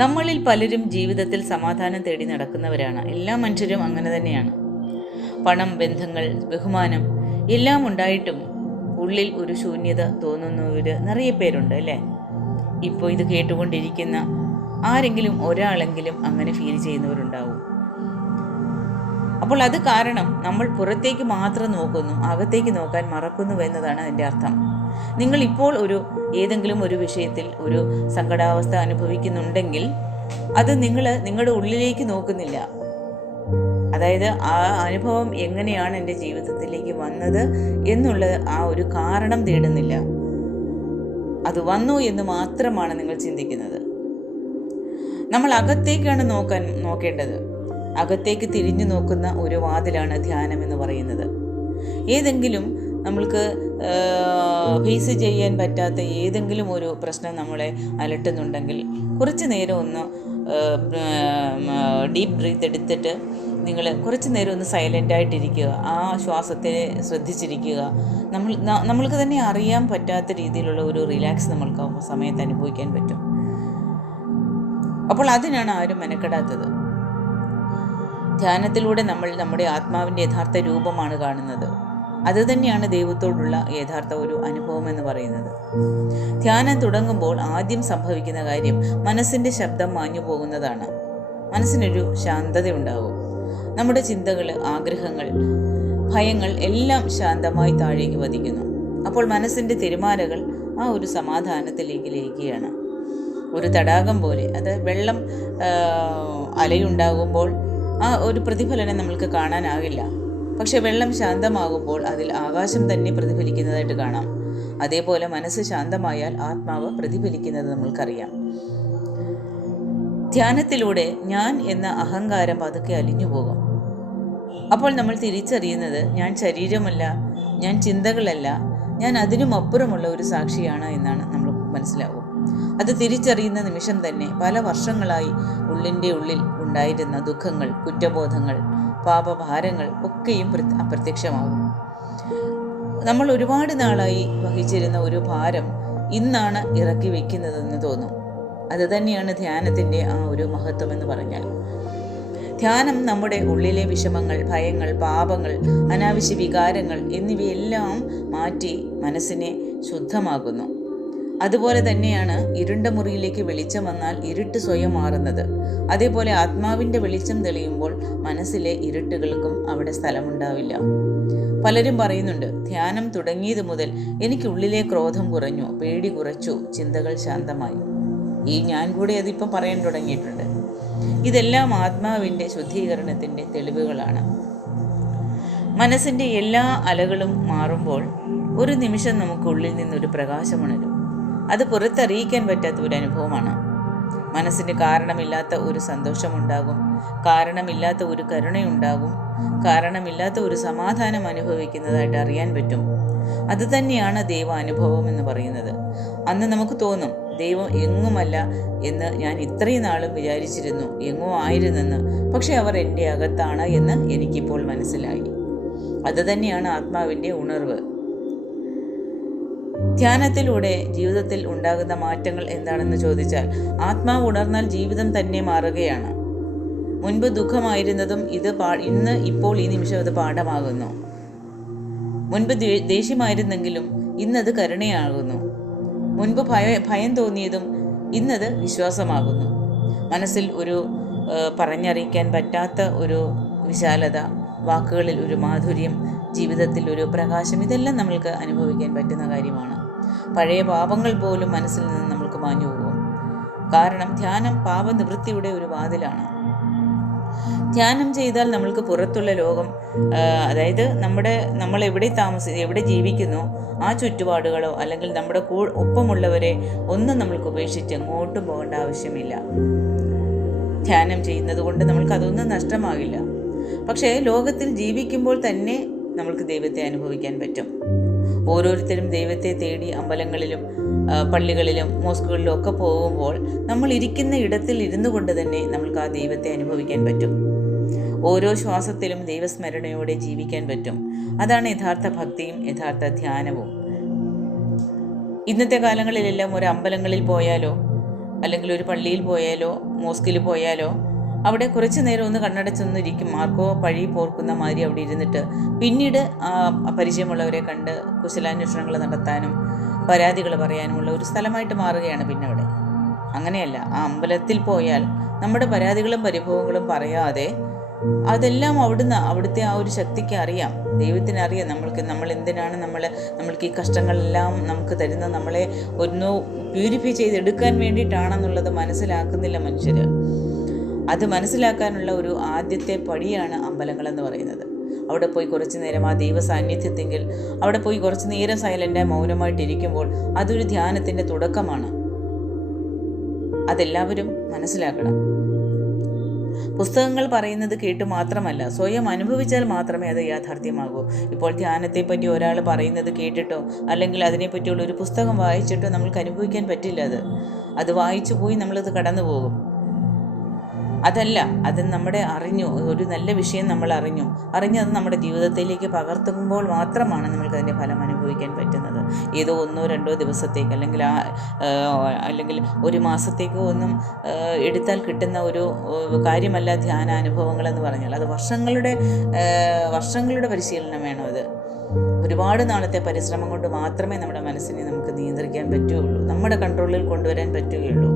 നമ്മളിൽ പലരും ജീവിതത്തിൽ സമാധാനം തേടി നടക്കുന്നവരാണ്. എല്ലാ മനുഷ്യരും അങ്ങനെ തന്നെയാണ്. പണം, ബന്ധങ്ങൾ, ബഹുമാനം എല്ലാം ഉണ്ടായിട്ടും ഉള്ളിൽ ഒരു ശൂന്യത തോന്നുന്നവർ നിറയെ പേരുണ്ട് അല്ലേ? ഇപ്പോൾ ഇത് കേട്ടുകൊണ്ടിരിക്കുന്ന ആരെങ്കിലും ഒരാളെങ്കിലും അങ്ങനെ ഫീൽ ചെയ്യുന്നവരുണ്ടാവും. അപ്പോൾ അത് കാരണം നമ്മൾ പുറത്തേക്ക് മാത്രം നോക്കുന്നു, അകത്തേക്ക് നോക്കാൻ മറക്കുന്നു എന്നതാണ് അതിൻ്റെ അർത്ഥം. നിങ്ങൾ ഇപ്പോൾ ഏതെങ്കിലും ഒരു വിഷയത്തിൽ ഒരു സങ്കടാവസ്ഥ അനുഭവിക്കുന്നുണ്ടെങ്കിൽ അത് നിങ്ങളുടെ ഉള്ളിലേക്ക് നോക്കുന്നില്ല. അതായത് ആ അനുഭവം എങ്ങനെയാണ് എൻ്റെ ജീവിതത്തിലേക്ക് വന്നത് എന്നുള്ള ആ ഒരു കാരണം തേടുന്നില്ല. അത് വന്നു എന്ന് മാത്രമാണ് നിങ്ങൾ ചിന്തിക്കുന്നത്. നമ്മൾ അകത്തേക്കാണ് നോക്കേണ്ടത്. അകത്തേക്ക് തിരിഞ്ഞു നോക്കുന്ന ഒരു വാതിലാണ് ധ്യാനം എന്ന് പറയുന്നത്. ഏതെങ്കിലും നമ്മൾക്ക് ഫേസ് ചെയ്യാൻ പറ്റാത്ത ഏതെങ്കിലും ഒരു പ്രശ്നം നമ്മളെ അലട്ടുന്നുണ്ടെങ്കിൽ കുറച്ച് നേരം ഒന്ന് ഡീപ്പ് ബ്രീത്ത് എടുത്തിട്ട് നിങ്ങൾ കുറച്ച് നേരം ഒന്ന് സൈലൻ്റായിട്ടിരിക്കുക. ആ ശ്വാസത്തെ ശ്രദ്ധിച്ചിരിക്കുക. നമ്മൾക്ക് തന്നെ അറിയാൻ പറ്റാത്ത രീതിയിലുള്ള ഒരു റിലാക്സ് നമ്മൾക്ക് ആ സമയത്ത് അനുഭവിക്കാൻ പറ്റും. അപ്പോൾ അതിനാണ് ആരും മെനക്കെടാത്തത്. ധ്യാനത്തിലൂടെ നമ്മൾ നമ്മുടെ ആത്മാവിൻ്റെ യഥാർത്ഥ രൂപമാണ് കാണുന്നത്. അത് തന്നെയാണ് ദൈവത്തോടുള്ള യഥാർത്ഥ ഒരു അനുഭവം എന്ന് പറയുന്നത്. ധ്യാനം തുടങ്ങുമ്പോൾ ആദ്യം സംഭവിക്കുന്ന കാര്യം മനസ്സിൻ്റെ ശബ്ദം മാഞ്ഞു പോകുന്നതാണ്. മനസ്സിനൊരു ശാന്തത ഉണ്ടാകും. നമ്മുടെ ചിന്തകൾ, ആഗ്രഹങ്ങൾ, ഭയങ്ങൾ എല്ലാം ശാന്തമായി താഴേക്ക് പതിക്കുന്നു. അപ്പോൾ മനസ്സിൻ്റെ തിരമാലകൾ ആ ഒരു സമാധാനത്തിലേക്ക് ലയിക്കുകയാണ്. ഒരു തടാകം പോലെ, അത് വെള്ളം അലയുണ്ടാകുമ്പോൾ ആ ഒരു പ്രതിഫലനം നമ്മൾക്ക് കാണാനാകില്ല. പക്ഷെ വെള്ളം ശാന്തമാകുമ്പോൾ അതിൽ ആകാശം തന്നെ പ്രതിഫലിക്കുന്നതായിട്ട് കാണാം. അതേപോലെ മനസ്സ് ശാന്തമായാൽ ആത്മാവ് പ്രതിഫലിക്കുന്നത് നമ്മൾക്കറിയാം. ധ്യാനത്തിലൂടെ ഞാൻ എന്ന അഹങ്കാരം പതുക്കെ അലിഞ്ഞു പോകും. അപ്പോൾ നമ്മൾ തിരിച്ചറിയുന്നത് ഞാൻ ശരീരമല്ല, ഞാൻ ചിന്തകളല്ല, ഞാൻ അതിനും അപ്പുറമുള്ള ഒരു സാക്ഷിയാണ് എന്നാണ് നമ്മൾ മനസ്സിലാവും. അത് തിരിച്ചറിയുന്ന നിമിഷം തന്നെ പല വർഷങ്ങളായി ഉള്ളിൻ്റെ ഉള്ളിൽ ഉണ്ടായിരുന്ന ദുഃഖങ്ങൾ, കുറ്റബോധങ്ങൾ, പാപഭാരങ്ങൾ ഒക്കെയും അപ്രത്യക്ഷമാകും. നമ്മൾ ഒരുപാട് നാളായി വഹിച്ചിരുന്ന ഒരു ഭാരം ഇന്നാണ് ഇറക്കി വയ്ക്കുന്നതെന്ന് തോന്നും. അത് തന്നെയാണ് ധ്യാനത്തിൻ്റെ ആ ഒരു മഹത്വം എന്ന് പറഞ്ഞാൽ. ധ്യാനം നമ്മുടെ ഉള്ളിലെ വിഷമങ്ങൾ, ഭയങ്ങൾ, പാപങ്ങൾ, അനാവശ്യ വികാരങ്ങൾ എന്നിവയെല്ലാം മാറ്റി മനസ്സിനെ ശുദ്ധമാകുന്നു. അതുപോലെ തന്നെയാണ് ഇരുണ്ട മുറിയിലേക്ക് വെളിച്ചം വന്നാൽ ഇരുട്ട് സ്വയം മാറുന്നത്. അതേപോലെ ആത്മാവിൻ്റെ വെളിച്ചം തെളിയുമ്പോൾ മനസ്സിലെ ഇരുട്ടുകൾക്കും അവിടെ സ്ഥലമുണ്ടാവില്ല. പലരും പറയുന്നുണ്ട്, ധ്യാനം തുടങ്ങിയത് മുതൽ എനിക്കുള്ളിലെ ക്രോധം കുറഞ്ഞു, പേടി കുറച്ചു, ചിന്തകൾ ശാന്തമായി. ഞാൻ കൂടെ അതിപ്പം പറയാൻ തുടങ്ങിയിട്ടുണ്ട്. ഇതെല്ലാം ആത്മാവിൻ്റെ ശുദ്ധീകരണത്തിൻ്റെ തെളിവുകളാണ്. മനസ്സിൻ്റെ എല്ലാ അലകളും മാറുമ്പോൾ ഒരു നിമിഷം നമുക്കുള്ളിൽ നിന്നൊരു പ്രകാശമുണരും. അത് പുറത്തറിയിക്കാൻ പറ്റാത്ത ഒരു അനുഭവമാണ്. മനസ്സിന് കാരണമില്ലാത്ത ഒരു സന്തോഷമുണ്ടാകും, കാരണമില്ലാത്ത ഒരു കരുണയുണ്ടാകും, കാരണമില്ലാത്ത ഒരു സമാധാനം അനുഭവിക്കുന്നതായിട്ട് അറിയാൻ പറ്റും. അത് തന്നെയാണ് ദൈവാനുഭവം എന്ന് പറയുന്നത്. അന്ന് നമുക്ക് തോന്നും, ദൈവം എങ്ങുമല്ല എന്ന് ഞാൻ ഇത്രയും നാളും വിചാരിച്ചിരുന്നു, എങ്ങോ ആയിരുന്നെന്ന്. പക്ഷെ അവർ എൻ്റെ അകത്താണ് എന്ന് എനിക്കിപ്പോൾ മനസ്സിലായി. അത് തന്നെയാണ് ആത്മാവിൻ്റെ ഉണർവ്. ധ്യാനത്തിലൂടെ ജീവിതത്തിൽ ഉണ്ടാകുന്ന മാറ്റങ്ങൾ എന്താണെന്ന് ചോദിച്ചാൽ, ആത്മാവ് ഉണർന്നാൽ ജീവിതം തന്നെ മാറുകയാണ്. മുൻപ് ദുഃഖമായിരുന്നതും ഇപ്പോൾ ഈ നിമിഷം അത് പാഠമാകുന്നു. മുൻപ് ദേഷ്യമായിരുന്നെങ്കിലും ഇന്നത് കരുണയാകുന്നു. മുൻപ് ഭയം തോന്നിയതും ഇന്നത് വിശ്വാസമാകുന്നു. മനസ്സിൽ ഒരു പറഞ്ഞറിയിക്കാൻ പറ്റാത്ത ഒരു വിശാലത, വാക്കുകളിൽ ഒരു മാധുര്യം, ജീവിതത്തിൽ ഒരു പ്രകാശം, ഇതെല്ലാം നമ്മൾക്ക് അനുഭവിക്കാൻ പറ്റുന്ന കാര്യമാണ്. പഴയ പാപങ്ങൾ പോലും മനസ്സിൽ നിന്ന് നമ്മൾക്ക് മാഞ്ഞു പോകും. കാരണം ധ്യാനം പാപനിവൃത്തിയുടെ ഒരു വാതിലാണ്. ധ്യാനം ചെയ്താൽ നമ്മൾക്ക് പുറത്തുള്ള ലോകം, അതായത് നമ്മൾ എവിടെ ജീവിക്കുന്നു ആ ചുറ്റുപാടുകളോ അല്ലെങ്കിൽ നമ്മുടെ ഒപ്പമുള്ളവരെ ഒന്നും നമ്മൾക്ക് ഉപേക്ഷിച്ച് എങ്ങോട്ടും പോകേണ്ട ആവശ്യമില്ല. ധ്യാനം ചെയ്യുന്നത് കൊണ്ട് നമ്മൾക്ക് അതൊന്നും നഷ്ടമാകില്ല. പക്ഷേ ലോകത്തിൽ ജീവിക്കുമ്പോൾ തന്നെ നമ്മൾക്ക് ദൈവത്തെ അനുഭവിക്കാൻ പറ്റും. ഓരോരുത്തരും ദൈവത്തെ തേടി അമ്പലങ്ങളിലും പള്ളികളിലും മോസ്കുകളിലും ഒക്കെ പോകുമ്പോൾ നമ്മൾ ഇരിക്കുന്ന ഇടത്തിൽ ഇരുന്നു കൊണ്ട് തന്നെ നമ്മൾക്ക് ആ ദൈവത്തെ അനുഭവിക്കാൻ പറ്റും. ഓരോ ശ്വാസത്തിലും ദൈവസ്മരണയോടെ ജീവിക്കാൻ പറ്റും. അതാണ് യഥാർത്ഥ ഭക്തിയും യഥാർത്ഥ ധ്യാനവും. ഇന്നത്തെ കാലങ്ങളിലെല്ലാം ഒരു അമ്പലങ്ങളിൽ പോയാലോ അല്ലെങ്കിൽ ഒരു പള്ളിയിൽ പോയാലോ മോസ്കിൽ പോയാലോ അവിടെ കുറച്ച് നേരം ഒന്ന് കണ്ണടച്ചൊന്നിരിക്കും. ആർക്കോ പഴി പോർക്കുന്ന മാതിരി അവിടെ ഇരുന്നിട്ട് പിന്നീട് പരിചയമുള്ളവരെ കണ്ട് കുശലാന്വേഷണങ്ങൾ നടത്താനും പരാതികൾ പറയാനുമുള്ള ഒരു സ്ഥലമായിട്ട് മാറുകയാണ് പിന്നെ അവിടെ. അങ്ങനെയല്ല, ആ അമ്പലത്തിൽ പോയാൽ നമ്മുടെ പരാതികളും പരിഭവങ്ങളും പറയാതെ അതെല്ലാം അവിടുത്തെ ആ ഒരു ശക്തിക്ക് അറിയാം, ദൈവത്തിന് അറിയാം നമ്മൾ എന്തിനാണ് നമ്മൾക്ക് ഈ കഷ്ടങ്ങളെല്ലാം നമുക്ക് തരുന്നത്, നമ്മളെ ഒന്ന് പ്യൂരിഫൈ ചെയ്തെടുക്കാൻ വേണ്ടിയിട്ടാണെന്നുള്ളത് മനസ്സിലാക്കുന്നില്ല മനുഷ്യർ. അത് മനസ്സിലാക്കാനുള്ള ഒരു ആദ്യത്തെ പടിയാണ് അമ്പലങ്ങളെന്ന് പറയുന്നത്. അവിടെ പോയി കുറച്ച് നേരം ആ ദൈവ സാന്നിധ്യത്തെങ്കിൽ അവിടെ പോയി കുറച്ച് നേരം സൈലൻ്റായി മൗനമായിട്ടിരിക്കുമ്പോൾ അതൊരു ധ്യാനത്തിൻ്റെ തുടക്കമാണ്. അതെല്ലാവരും മനസ്സിലാക്കണം. പുസ്തകങ്ങൾ പറയുന്നത് കേട്ട് മാത്രമല്ല, സ്വയം അനുഭവിച്ചാൽ മാത്രമേ അത് യാഥാർത്ഥ്യമാകൂ. ഇപ്പോൾ ധ്യാനത്തെപ്പറ്റി ഒരാൾ പറയുന്നത് കേട്ടിട്ടോ അല്ലെങ്കിൽ അതിനെപ്പറ്റിയുള്ള ഒരു പുസ്തകം വായിച്ചിട്ടോ നമ്മൾക്ക് അനുഭവിക്കാൻ പറ്റില്ല. അത് വായിച്ചു പോയി നമ്മളത് കടന്നു പോകും. അതല്ല, അത് നമ്മുടെ ഒരു നല്ല വിഷയം നമ്മൾ അറിഞ്ഞത് നമ്മുടെ ജീവിതത്തിലേക്ക് പകർത്തുമ്പോൾ മാത്രമാണ് നമ്മൾക്ക് അതിൻ്റെ ഫലം അനുഭവിക്കാൻ പറ്റുന്നത്. ഏതോ 1-2 ദിവസത്തേക്ക് അല്ലെങ്കിൽ ഒരു മാസത്തേക്കോ ഒന്നും എടുത്താൽ കിട്ടുന്ന ഒരു കാര്യമല്ല ധ്യാനാനുഭവങ്ങളെന്ന് പറഞ്ഞാൽ. അത് വർഷങ്ങളുടെ പരിശീലനം വേണം. അത് ഒരുപാട് നാളത്തെ പരിശ്രമം കൊണ്ട് മാത്രമേ നമ്മുടെ മനസ്സിനെ നമുക്ക് നിയന്ത്രിക്കാൻ പറ്റുകയുള്ളൂ, നമ്മുടെ കൺട്രോളിൽ കൊണ്ടുവരാൻ പറ്റുകയുള്ളൂ.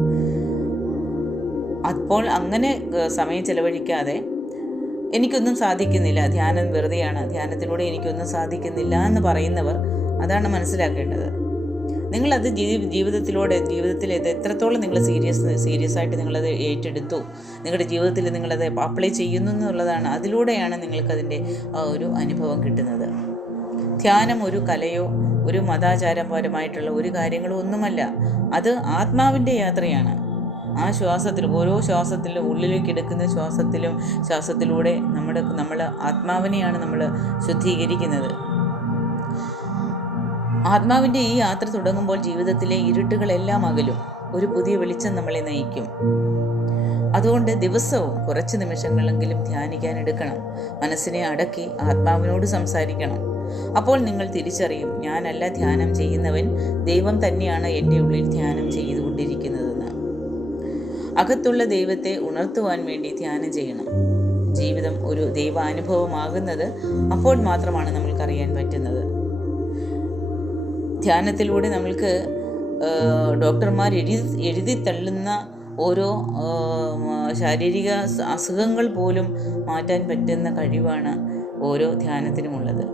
അപ്പോൾ അങ്ങനെ സമയം ചെലവഴിക്കാതെ എനിക്കൊന്നും സാധിക്കുന്നില്ല, ധ്യാനം വെറുതെയാണ്, ധ്യാനത്തിലൂടെ എനിക്കൊന്നും സാധിക്കുന്നില്ല എന്ന് പറയുന്നവർ അതാണ് മനസ്സിലാക്കേണ്ടത്. നിങ്ങളത് ജീവിതത്തിൽ എത്രത്തോളം നിങ്ങൾ സീരിയസ് ആയിട്ട് നിങ്ങളത് ഏറ്റെടുത്തു, നിങ്ങളുടെ ജീവിതത്തിൽ നിങ്ങളത് അപ്ലൈ ചെയ്യുന്നു എന്നുള്ളതാണ്. അതിലൂടെയാണ് നിങ്ങൾക്കതിൻ്റെ ഒരു അനുഭവം കിട്ടുന്നത്. ധ്യാനം ഒരു കലയോ ഒരു മതാചാരപരമായിട്ടുള്ള ഒരു കാര്യങ്ങളോ ഒന്നുമല്ല. അത് ആത്മാവിൻ്റെ യാത്രയാണ്. ആ ഓരോ ശ്വാസത്തിലും ഉള്ളിലേക്ക് എടുക്കുന്ന ശ്വാസത്തിലൂടെ നമ്മൾ ആത്മാവിനെയാണ് നമ്മൾ ശുദ്ധീകരിക്കുന്നത്. ആത്മാവിൻ്റെ ഈ യാത്ര തുടങ്ങുമ്പോൾ ജീവിതത്തിലെ ഇരുട്ടുകളെല്ലാം അകലും, ഒരു പുതിയ വെളിച്ചം നമ്മളെ നയിക്കും. അതുകൊണ്ട് ദിവസവും കുറച്ച് നിമിഷങ്ങളെങ്കിലും ധ്യാനിക്കാൻ എടുക്കണം. മനസ്സിനെ അടക്കി ആത്മാവിനോട് സംസാരിക്കണം. അപ്പോൾ നിങ്ങൾ തിരിച്ചറിയും, ഞാനല്ല ധ്യാനം ചെയ്യുന്നവൻ, ദൈവം തന്നെയാണ് എൻ്റെ ഉള്ളിൽ ധ്യാനം ചെയ്തുകൊണ്ടിരിക്കുന്നതെന്ന്. അകത്തുള്ള ദൈവത്തെ ഉണർത്തുവാൻ വേണ്ടി ധ്യാനം ചെയ്യണം. ജീവിതം ഒരു ദൈവാനുഭവമാകുന്നത് അപ്പോൾ മാത്രമാണ് നമ്മൾക്കറിയാൻ പറ്റുന്നത്. ധ്യാനത്തിലൂടെ നമ്മൾക്ക് ഡോക്ടർമാർ എഴുതി തള്ളുന്ന ഓരോ ശാരീരിക അസുഖങ്ങൾ പോലും മാറ്റാൻ പറ്റുന്ന കഴിവാണ് ഓരോ ധ്യാനത്തിനുമുള്ളത്.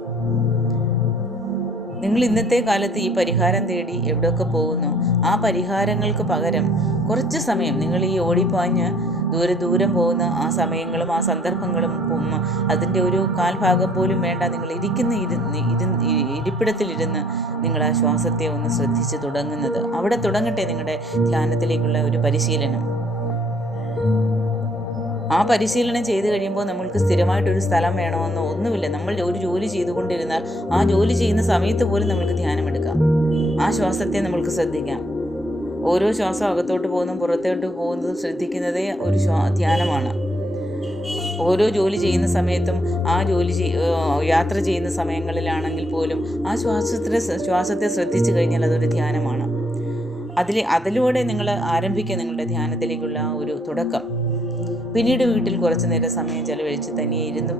നിങ്ങൾ ഇന്നത്തെ കാലത്ത് ഈ പരിഹാരം തേടി എവിടെയൊക്കെ പോകുന്നു, ആ പരിഹാരങ്ങൾക്ക് പകരം കുറച്ച് സമയം നിങ്ങൾ ഈ ഓടിപ്പാഞ്ഞ് ദൂരം പോകുന്ന ആ സമയങ്ങളും ആ സന്ദർഭങ്ങളും അതിൻ്റെ ഒരു കാൽഭാഗം പോലും വേണ്ട, നിങ്ങൾ ഇരിപ്പിടത്തിലിരുന്ന് നിങ്ങൾ ആ ശ്വാസത്തെ ഒന്ന് ശ്രദ്ധിച്ച് തുടങ്ങുന്നത്. അവിടെ തുടങ്ങട്ടെ നിങ്ങളുടെ ധ്യാനത്തിലേക്കുള്ള ഒരു പരിശീലനം. ആ പരിശീലനം ചെയ്ത് കഴിയുമ്പോൾ നമ്മൾക്ക് സ്ഥിരമായിട്ടൊരു സ്ഥലം വേണമെന്നോ ഒന്നുമില്ല. നമ്മൾ ഒരു ജോലി ചെയ്തുകൊണ്ടിരുന്നാൽ ആ ജോലി ചെയ്യുന്ന സമയത്ത് പോലും നമ്മൾക്ക് ധ്യാനമെടുക്കാം. ആ ശ്വാസത്തെ നമ്മൾക്ക് ശ്രദ്ധിക്കാം. ഓരോ ശ്വാസം അകത്തോട്ട് പോകുന്നതും പുറത്തോട്ട് പോകുന്നതും ശ്രദ്ധിക്കുന്നതേ ഒരു ധ്യാനമാണ്. ഓരോ ജോലി ചെയ്യുന്ന സമയത്തും യാത്ര ചെയ്യുന്ന സമയങ്ങളിലാണെങ്കിൽ പോലും ആ ശ്വാസത്തെ ശ്രദ്ധിച്ചു കഴിഞ്ഞാൽ അതൊരു ധ്യാനമാണ്. അതിലൂടെ നിങ്ങൾ ആരംഭിക്കുക നിങ്ങളുടെ ധ്യാനത്തിലേക്കുള്ള ഒരു തുടക്കം. പിന്നീട് വീട്ടിൽ കുറച്ച് നേരം സമയം ചെലവഴിച്ച് തനിയെ ഇരുന്ന്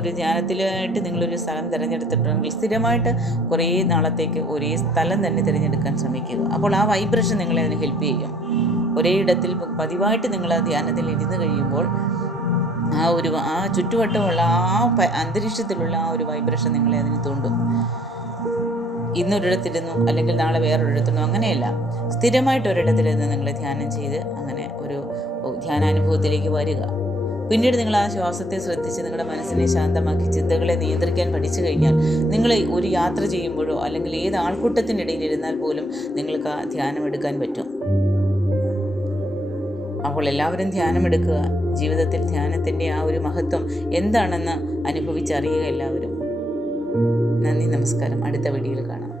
ഒരു ധ്യാനത്തിലായിട്ട് നിങ്ങളൊരു സ്ഥലം തിരഞ്ഞെടുത്തിട്ടുണ്ടെങ്കിൽ സ്ഥിരമായിട്ട് കുറേ നാളത്തേക്ക് ഒരേ സ്ഥലം തന്നെ തിരഞ്ഞെടുക്കാൻ ശ്രമിക്കുക. അപ്പോൾ ആ വൈബ്രേഷൻ നിങ്ങളെ അതിന് ഹെൽപ്പ് ചെയ്യും. ഒരേ ഇടത്തിൽ പതിവായിട്ട് നിങ്ങൾ ആ ധ്യാനത്തിൽ ഇരുന്ന് കഴിയുമ്പോൾ ആ ചുറ്റുവട്ടമുള്ള ആ അന്തരീക്ഷത്തിലുള്ള ആ ഒരു വൈബ്രേഷൻ നിങ്ങളെ അതിന് തൂണ്ടും. ഇന്നൊരിടത്തിരുന്നു അല്ലെങ്കിൽ നാളെ വേറൊരിടത്തുനിന്നു അങ്ങനെയല്ല, സ്ഥിരമായിട്ട് ഒരിടത്തിരുന്ന് നിങ്ങൾ ധ്യാനം ചെയ്ത് അങ്ങനെ ഒരു ധ്യാനാനുഭവത്തിലേക്ക് വരിക. പിന്നീട് നിങ്ങൾ ആ ശ്വാസത്തെ ശ്രദ്ധിച്ച് നിങ്ങളുടെ മനസ്സിനെ ശാന്തമാക്കി ചിന്തകളെ നിയന്ത്രിക്കാൻ പഠിച്ചു കഴിഞ്ഞാൽ നിങ്ങൾ ഒരു യാത്ര ചെയ്യുമ്പോഴോ അല്ലെങ്കിൽ ഏത് ആൾക്കൂട്ടത്തിനിടയിൽ ഇരുന്നാൽ പോലും നിങ്ങൾക്ക് ആ ധ്യാനം എടുക്കാൻ പറ്റും. അപ്പോൾ എല്ലാവരും ധ്യാനമെടുക്കുക. ജീവിതത്തിൽ ധ്യാനത്തിൻ്റെ ആ ഒരു മഹത്വം എന്താണെന്ന് അനുഭവിച്ചറിയുക എല്ലാവരും. നന്ദി, നമസ്കാരം. അടുത്ത വീഡിയോയിൽ കാണാം.